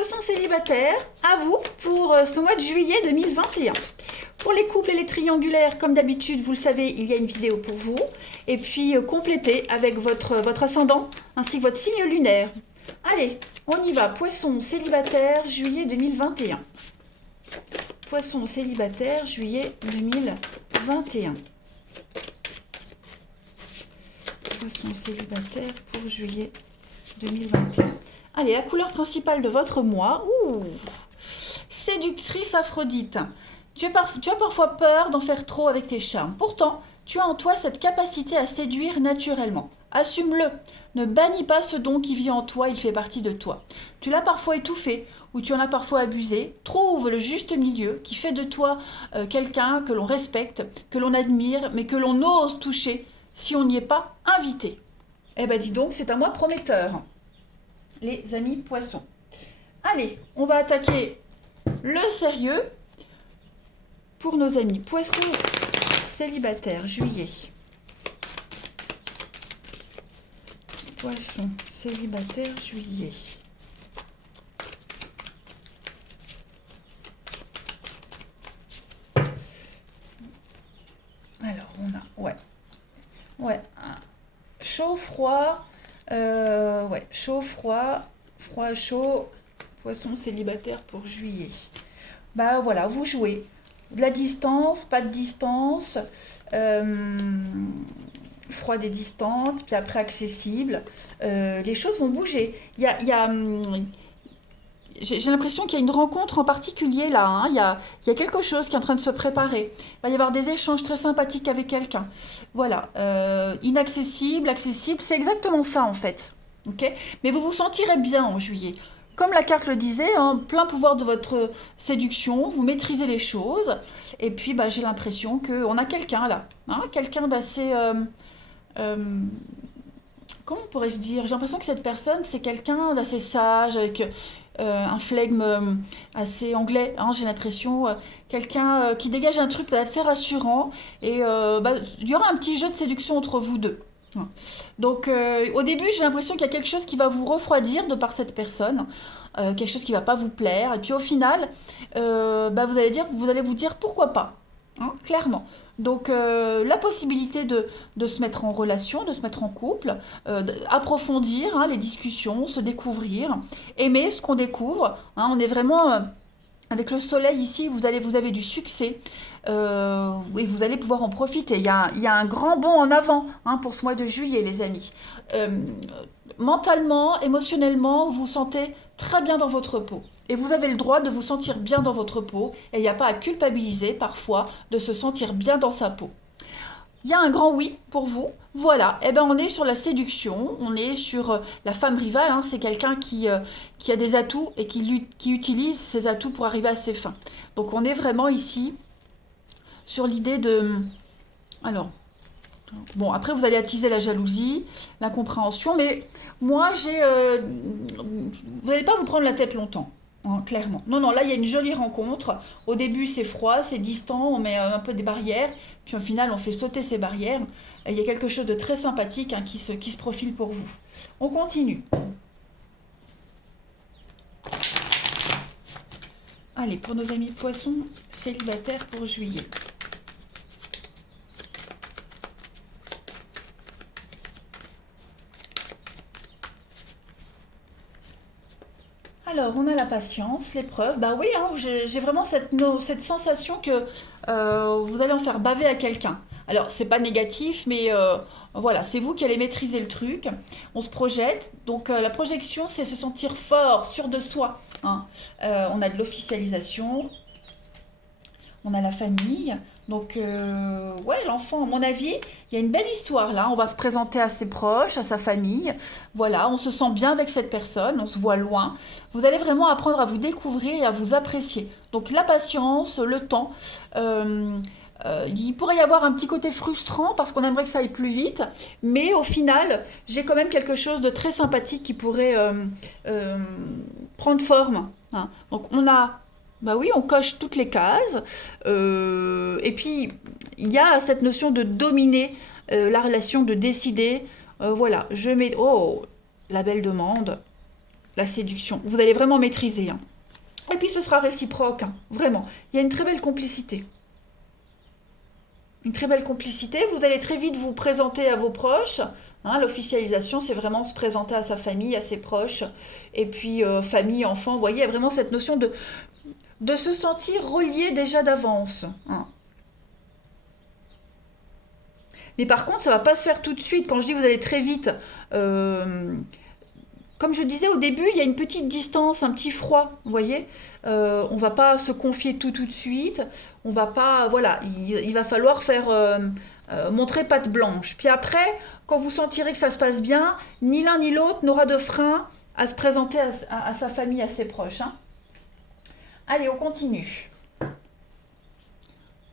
Poissons célibataires, à vous pour ce mois de juillet 2021. Pour les couples et les triangulaires, comme d'habitude, vous le savez, il y a une vidéo pour vous. Et puis complétez avec votre ascendant ainsi que votre signe lunaire. Allez, on y va. Poissons célibataires, juillet 2021. Poissons célibataires, juillet 2021. Poissons célibataires pour juillet 2021. Allez, la couleur principale de votre mois. Ouh, séductrice Aphrodite. Tu as parfois peur d'en faire trop avec tes charmes. Pourtant, tu as en toi cette capacité à séduire naturellement. Assume-le. Ne bannis pas ce don qui vit en toi, il fait partie de toi. Tu l'as parfois étouffé ou tu en as parfois abusé. Trouve le juste milieu qui fait de toi quelqu'un que l'on respecte, que l'on admire, mais que l'on ose toucher si on n'y est pas invité. Eh ben dis donc, c'est un mois prometteur, les amis poissons. Allez, on va attaquer le sérieux pour nos amis poissons célibataires, juillet. Poissons célibataires, juillet. Alors, on a, ouais, chaud, froid, chaud, froid, froid, chaud, poisson célibataire pour juillet. Bah voilà, vous jouez. De la distance, pas de distance, froide et distante, puis après accessible. Les choses vont bouger. J'ai l'impression qu'il y a une rencontre en particulier là, hein. Il y a quelque chose qui est en train de se préparer. Il va y avoir des échanges très sympathiques avec quelqu'un. Voilà, inaccessible, accessible, c'est exactement ça en fait. Ok. Mais vous vous sentirez bien en juillet. Comme la carte le disait, hein, plein pouvoir de votre séduction, vous maîtrisez les choses. Et puis bah, j'ai l'impression qu'on a quelqu'un là, hein, quelqu'un d'assez... euh, comment pourrais-je dire? J'ai l'impression que cette personne, c'est quelqu'un d'assez sage, avec un flegme assez anglais, hein, j'ai l'impression. Quelqu'un qui dégage un truc assez rassurant. Et bah, il y aura un petit jeu de séduction entre vous deux. Ouais. Donc au début, j'ai l'impression qu'il y a quelque chose qui va vous refroidir de par cette personne, quelque chose qui va pas vous plaire. Et puis au final, bah, vous allez vous dire pourquoi pas, hein, clairement. Donc la possibilité de se mettre en relation, de se mettre en couple, approfondir, hein, les discussions, se découvrir, aimer ce qu'on découvre, hein. On est vraiment avec le soleil ici, vous avez du succès, et vous allez pouvoir en profiter. Il y a un grand bond en avant, hein, pour ce mois de juillet, les amis. Euh, Mentalement, émotionnellement, vous vous sentez très bien dans votre peau. Et vous avez le droit de vous sentir bien dans votre peau. Et il n'y a pas à culpabiliser parfois de se sentir bien dans sa peau. Il y a un grand oui pour vous. Voilà, eh ben on est sur la séduction, on est sur la femme rivale, hein. C'est quelqu'un qui a des atouts et qui utilise ses atouts pour arriver à ses fins. Donc on est vraiment ici sur l'idée de... Alors, bon, après vous allez attiser la jalousie, l'incompréhension, mais moi vous n'allez pas vous prendre la tête longtemps, hein, clairement. Non, non, là il y a une jolie rencontre. Au début c'est froid, c'est distant, on met un peu des barrières, puis au final on fait sauter ces barrières. Il y a quelque chose de très sympathique, hein, qui se profile pour vous. On continue. Allez, pour nos amis poissons célibataires pour juillet. Alors, on a la patience, l'épreuve. Bah oui, hein, j'ai vraiment cette sensation que vous allez en faire baver à quelqu'un. Alors, c'est pas négatif, mais voilà, c'est vous qui allez maîtriser le truc. On se projette. Donc, la projection, c'est se sentir fort, sûr de soi, hein. On a de l'officialisation, on a la famille. Donc, ouais, l'enfant, à mon avis, il y a une belle histoire là. On va se présenter à ses proches, à sa famille. Voilà, on se sent bien avec cette personne, on se voit loin. Vous allez vraiment apprendre à vous découvrir et à vous apprécier. Donc, la patience, le temps. euh, il pourrait y avoir un petit côté frustrant parce qu'on aimerait que ça aille plus vite, mais au final, j'ai quand même quelque chose de très sympathique qui pourrait euh, prendre forme, hein. Donc on a, bah oui, on coche toutes les cases, et puis il y a cette notion de dominer la relation, de décider, voilà, je mets, oh, la belle demande. la séduction. Vous allez vraiment maîtriser, hein. Et puis ce sera réciproque, hein, vraiment. Il y a une très belle complicité. Une très belle complicité. Vous allez très vite vous présenter à vos proches. Hein, l'officialisation, c'est vraiment se présenter à sa famille, à ses proches. Et puis famille, enfant, vous voyez, il y a vraiment cette notion de se sentir relié déjà d'avance, hein. Mais par contre, ça va pas se faire tout de suite. Quand je dis vous allez très vite, euh, comme je disais au début, il y a une petite distance, un petit froid, vous voyez. On va pas se confier tout de suite. On va pas, voilà, il va falloir faire montrer patte blanche. Puis après, quand vous sentirez que ça se passe bien, ni l'un ni l'autre n'aura de frein à se présenter à sa famille, à ses proches, hein. Allez, on continue.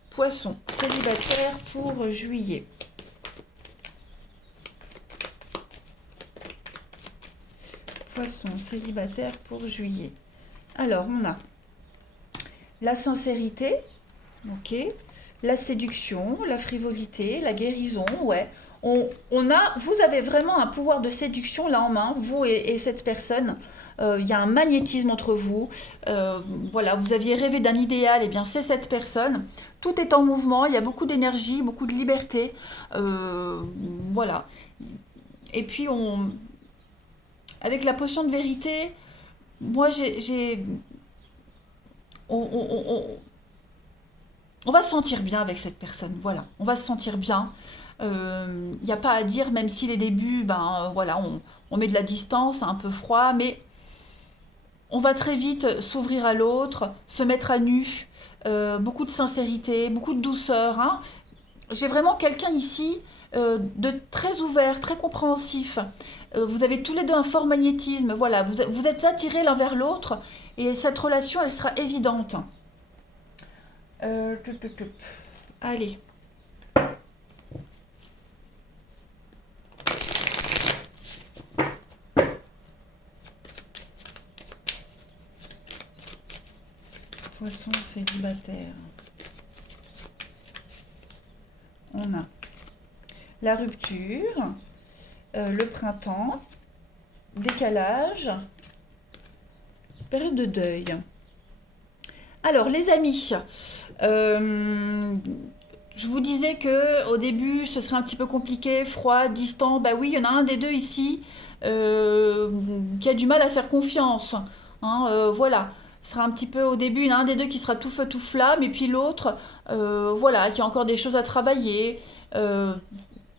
Poisson, célibataire pour juillet. Poisson, célibataire pour juillet. Alors, on a la sincérité, ok, la séduction, la frivolité, la guérison, ouais. Vous avez vraiment un pouvoir de séduction là en main, vous et cette personne. Il y a un magnétisme entre vous. Voilà, vous aviez rêvé d'un idéal, et bien c'est cette personne. Tout est en mouvement, il y a beaucoup d'énergie, beaucoup de liberté. Euh, voilà. Et puis avec la potion de vérité, moi on, on va se sentir bien avec cette personne. Voilà, on va se sentir bien. Il n'y a pas à dire, même si les débuts, ben voilà, on met de la distance, un peu froid, mais on va très vite s'ouvrir à l'autre, se mettre à nu, beaucoup de sincérité, beaucoup de douceur, hein. J'ai vraiment quelqu'un ici de très ouvert, très compréhensif. Vous avez tous les deux un fort magnétisme, voilà, vous êtes attirés l'un vers l'autre et cette relation, elle sera évidente. Tup, tup, tup. Allez, poisson célibataire. On a la rupture, le printemps, décalage, période de deuil. Alors, les amis, euh, je vous disais que au début, ce serait un petit peu compliqué, froid, distant. Bah oui, il y en a un des deux ici euh, qui a du mal à faire confiance, hein, voilà. Ce sera un petit peu au début, il y en a un des deux qui sera tout feu tout flamme, et puis l'autre, voilà, qui a encore des choses à travailler. Euh,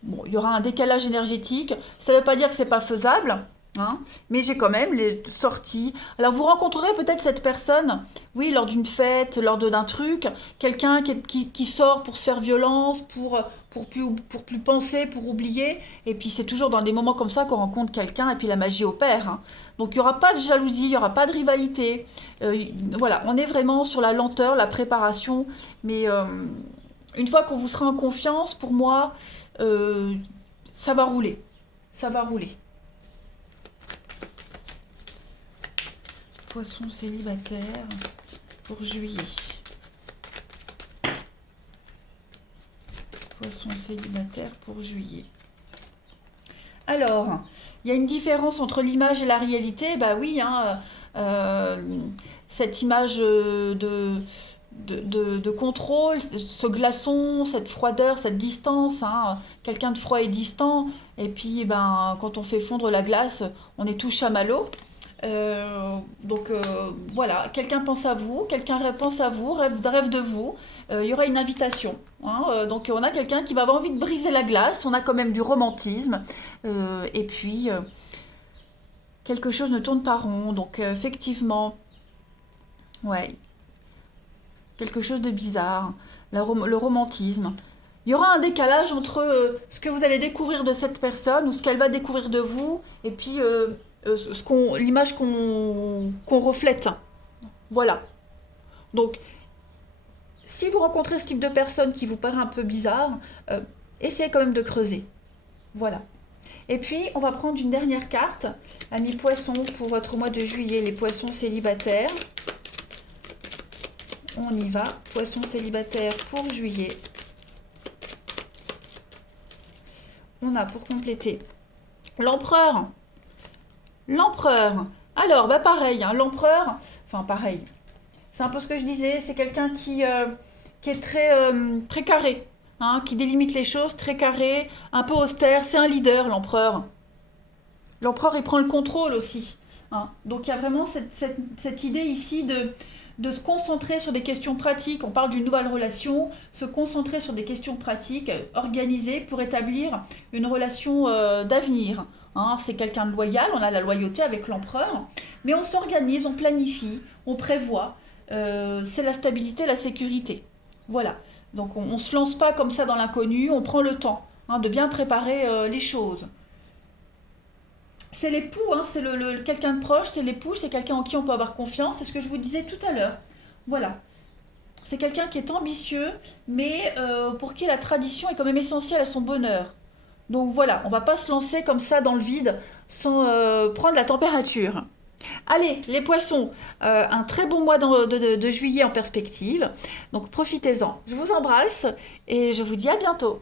bon, il y aura un décalage énergétique. Ça ne veut pas dire que c'est pas faisable, hein, mais j'ai quand même les sorties. Alors vous rencontrerez peut-être cette personne, oui, lors d'une fête, d'un truc, quelqu'un qui sort pour se faire violence, pour plus penser, pour oublier. Et puis c'est toujours dans des moments comme ça qu'on rencontre quelqu'un et puis la magie opère, hein. Donc il n'y aura pas de jalousie, il n'y aura pas de rivalité. Voilà, on est vraiment sur la lenteur, la préparation. Mais une fois qu'on vous sera en confiance, pour moi, euh, ça va rouler. Ça va rouler. Poisson célibataire pour juillet. Poisson célibataire pour juillet. Alors, il y a une différence entre l'image et la réalité. Bah oui, hein, euh, cette image de contrôle, ce glaçon, cette froideur, cette distance, hein, quelqu'un de froid et distant. Et puis, ben, quand on fait fondre la glace, on est tout chamallow. Donc voilà, quelqu'un pense à vous, quelqu'un pense à vous, rêve de vous. Il y aura une invitation, hein. Donc on a quelqu'un qui va avoir envie de briser la glace. On a quand même du romantisme. Et puis quelque chose ne tourne pas rond. Donc effectivement, ouais, quelque chose de bizarre. Le romantisme. Il y aura un décalage entre ce que vous allez découvrir de cette personne ou ce qu'elle va découvrir de vous et puis l'image qu'on reflète. Voilà. Donc, si vous rencontrez ce type de personne qui vous paraît un peu bizarre, euh, essayez quand même de creuser. Voilà. Et puis, on va prendre une dernière carte, amis poissons, pour votre mois de juillet, les poissons célibataires. On y va. Poissons célibataires pour juillet. On a pour compléter l'empereur. L'empereur. Alors, bah pareil, hein, l'empereur, enfin pareil, c'est un peu ce que je disais, c'est quelqu'un qui est très carré, hein, qui délimite les choses, très carré, un peu austère, c'est un leader, l'empereur. L'empereur, il prend le contrôle aussi, hein. Donc il y a vraiment cette idée ici de se concentrer sur des questions pratiques. On parle d'une nouvelle relation, se concentrer sur des questions pratiques, organisées pour établir une relation d'avenir, hein. C'est quelqu'un de loyal, on a la loyauté avec l'empereur, mais on s'organise, on planifie, on prévoit. C'est la stabilité, la sécurité. Voilà. Donc on ne se lance pas comme ça dans l'inconnu, on prend le temps, hein, de bien préparer les choses. C'est l'époux, hein, c'est quelqu'un de proche, c'est l'époux, c'est quelqu'un en qui on peut avoir confiance, c'est ce que je vous disais tout à l'heure. Voilà. C'est quelqu'un qui est ambitieux, mais pour qui la tradition est quand même essentielle à son bonheur. Donc voilà, on va pas se lancer comme ça dans le vide sans prendre la température. Allez, les poissons, un très bon mois de juillet en perspective, donc profitez-en. Je vous embrasse et je vous dis à bientôt.